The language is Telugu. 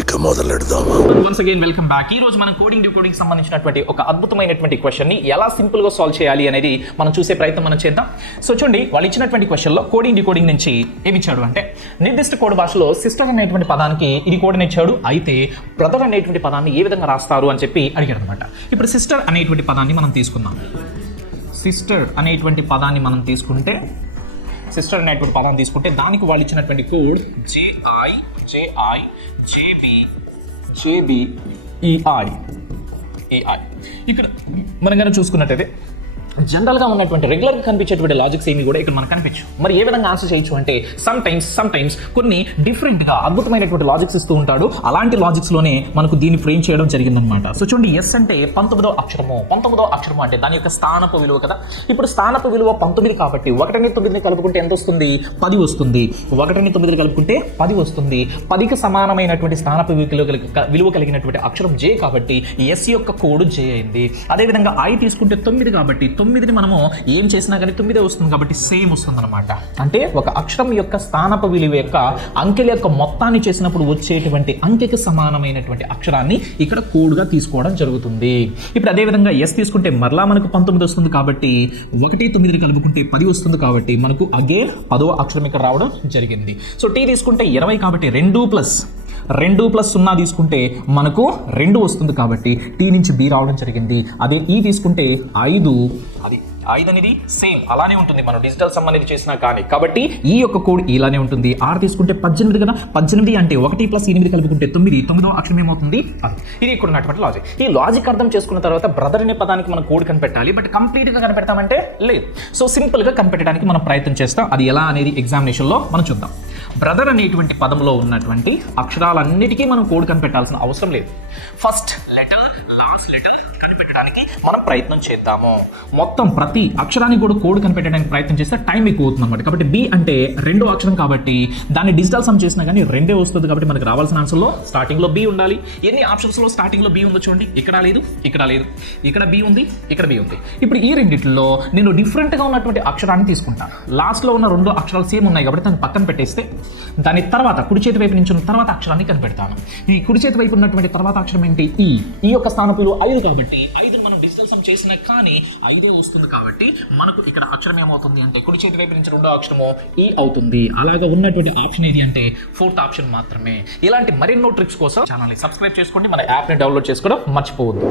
ఇక మొదలెడదామా వన్స్ అగైన్ వెల్కమ్ బ్యాక్ ఈ రోజు మనం కోడింగ్ డికోడింగ్ సంబంధించినటువంటి ఒక అద్భుతమైనటువంటి క్వశ్చన్ని ఎలా సింపుల్గా సాల్వ్ చేయాలి అనేది మనం చూసే ప్రయత్నం మనం చేద్దాం. సో చూడండి వాళ్ళు ఇచ్చినటువంటి క్వశ్చన్లో కోడింగ్ డికోడింగ్ నుంచి ఏమి ఇచ్చాడు అంటే నిర్దిష్ట కోడ్ భాషలో సిస్టర్ అనేటువంటి పదానికి ఇది కోడ్ని ఇచ్చాడు. అయితే బ్రదర్ అనేటువంటి పదాన్ని ఏ విధంగా రాస్తారు అని చెప్పి అడిగాడు అనమాట ఇప్పుడు సిస్టర్ అనేటువంటి పదాన్ని మనం తీసుకుందాం. సిస్టర్ అనేటువంటి పదాన్ని మనం తీసుకుంటే సిస్టర్ అనేటువంటి పదాన్ని తీసుకుంటే దానికి వాళ్ళు ఇచ్చినటువంటి code JI JI JB JB EI AI ఇక్కడ మనం కనుక చూసుకున్నట్టయితే జనరల్గా ఉన్నటువంటి రెగ్యులర్గా కనిపించేటువంటి లాజిక్స్ ఏమి కూడా ఇక్కడ మనకు కనిపించు మరి ఏ విధంగా ఆన్సర్ చేయొచ్చు అంటే సమ్ టైమ్స్ సమ్ టైమ్స్ కొన్ని డిఫరెంట్గా అద్భుతమైనటువంటి లాజిక్స్ ఇస్తూ ఉంటాడు. అలాంటి లాజిక్స్లోనే మనకు దీన్ని ఫ్రేమ్ చేయడం జరిగిందనమాట సో చూడండి ఎస్ అంటే పంతొమ్మిదో అక్షరము. పంతొమ్మిదో అక్షరము అంటే దాని యొక్క స్థానపు విలువ కదా. ఇప్పుడు స్థానపు విలువ పంతొమ్మిది కాబట్టి ఒకటిని తొమ్మిదిని కలుపుకుంటే ఎంత వస్తుంది? పది వస్తుంది. ఒకటిని తొమ్మిదిని కలుపుకుంటే పది వస్తుంది. పదికి సమానమైనటువంటి స్థానపు విలువ విలువ కలిగినటువంటి అక్షరం జే కాబట్టి ఎస్ యొక్క కోడ్ జే అయింది. అదేవిధంగా ఐ తీసుకుంటే తొమ్మిది కాబట్టి తొమ్మిదిని మనము ఏం చేసినా కానీ తొమ్మిదే వస్తుంది కాబట్టి సేమ్ వస్తుంది అనమాట అంటే ఒక అక్షరం యొక్క స్థానపు విలువ యొక్క అంకెల యొక్క మొత్తాన్ని చేసినప్పుడు వచ్చేటువంటి అంకెకి సమానమైనటువంటి అక్షరాన్ని ఇక్కడ కోడ్గా తీసుకోవడం జరుగుతుంది. ఇప్పుడు అదేవిధంగా ఎస్ తీసుకుంటే మరలా మనకు పంతొమ్మిది వస్తుంది కాబట్టి ఒకటి తొమ్మిది కలుపుకుంటే పది వస్తుంది కాబట్టి మనకు అగైన్ పదో అక్షరం ఇక్కడ రావడం జరిగింది. సో టీ తీసుకుంటే ఇరవై కాబట్టి రెండు ప్లస్ రెండు ప్లస్ సున్నా తీసుకుంటే మనకు రెండు వస్తుంది కాబట్టి టీ నుంచి బి రావడం జరిగింది. అదే ఈ తీసుకుంటే ఐదు అది ఐదు అనేది సేమ్ అలానే ఉంటుంది. మనం డిజిటల్ సమ్ అనేది చేసినా కానీ. కాబట్టి ఈ యొక్క కోడ్ ఇలానే ఉంటుంది. ఆరు తీసుకుంటే పద్దెనిమిది కదా? పద్దెనిమిది అంటే ఒకటి ప్లస్ ఎనిమిది కలుపుకుంటే తొమ్మిది. తొమ్మిదో అక్షరం ఏమవుతుంది? అది. ఇది ఇక్కడ ఉన్నటువంటి లాజిక్ ఈ లాజిక్ అర్థం చేసుకున్న తర్వాత బ్రదర్ అనే పదానికి మనం కోడ్ కనిపెట్టాలి. బట్ కంప్లీట్గా కనిపెడతామంటే లేదు. సో సింపుల్గా కనిపెట్టడానికి మనం ప్రయత్నం చేస్తాం. అది ఎలా అనేది ఎగ్జామినేషన్లో మనం చూద్దాం. బ్రదర్ అనేటువంటి పదంలో ఉన్నటువంటి అక్షరాలన్నిటికీ మనం కోడ్ కనిపెట్టాల్సిన అవసరం లేదు. ఫస్ట్ లెటర్ లాస్ట్ లెటర్ కనిపెట్టడానికి మనం ప్రయత్నం చేద్దాము. మొత్తం ప్రతి ప్రతి అక్షరానికి కూడా కోడ్ కనిపెట్టడానికి ప్రయత్నం చేస్తే టైం ఎక్కువ అవుతుంది అనమాట కాబట్టి బి అంటే రెండో అక్షరం కాబట్టి దాన్ని డిజిటల్ సమ్ చేసినా కానీ రెండే వస్తుంది కాబట్టి మనకు రావాల్సిన ఆన్సర్లో స్టార్టింగ్లో బి ఉండాలి. ఎన్ని ఆప్షన్స్లో స్టార్టింగ్లో బి ఉందో చూడండి. ఇక్కడ లేదు ఇక్కడ లేదు. ఇక్కడ బి ఉంది ఇక్కడ బి ఉంది. ఇప్పుడు ఈ రెండిట్లో నేను డిఫరెంట్గా ఉన్నటువంటి అక్షరాన్ని తీసుకుంటాను లాస్ట్లో ఉన్న రెండు అక్షరాలు సేమ్ ఉన్నాయి కాబట్టి దాన్ని పక్కన పెట్టేస్తే దాని తర్వాత కుడి చేతి వైపు నుంచి ఉన్న తర్వాత అక్షరాన్ని కనిపెడతాను. ఈ కుడి చేతి వైపు ఉన్నటువంటి తర్వాత అక్షరం ఏంటి? ఈ. ఈ యొక్క స్థానపు ఐదు కాబట్టి ఐదు డిజిటల్ సమ్ చేసినా కానీ ఐదే వస్తుంది కాబట్టి మనకు ఇక్కడ అక్షరం ఏమవుతుంది అంటే కుడి చేతి వైపు నుంచి రెండో అక్షరము ఈ అవుతుంది. అలాగా ఉన్నటువంటి ఆప్షన్ ఏది అంటే ఫోర్త్ ఆప్షన్ మాత్రమే. ఇలాంటి మరెన్నో ట్రిక్స్ కోసం ఛానల్ని సబ్స్క్రైబ్ చేసుకోండి. మన యాప్ని డౌన్లోడ్ చేసుకోవడం మర్చిపోవద్దు.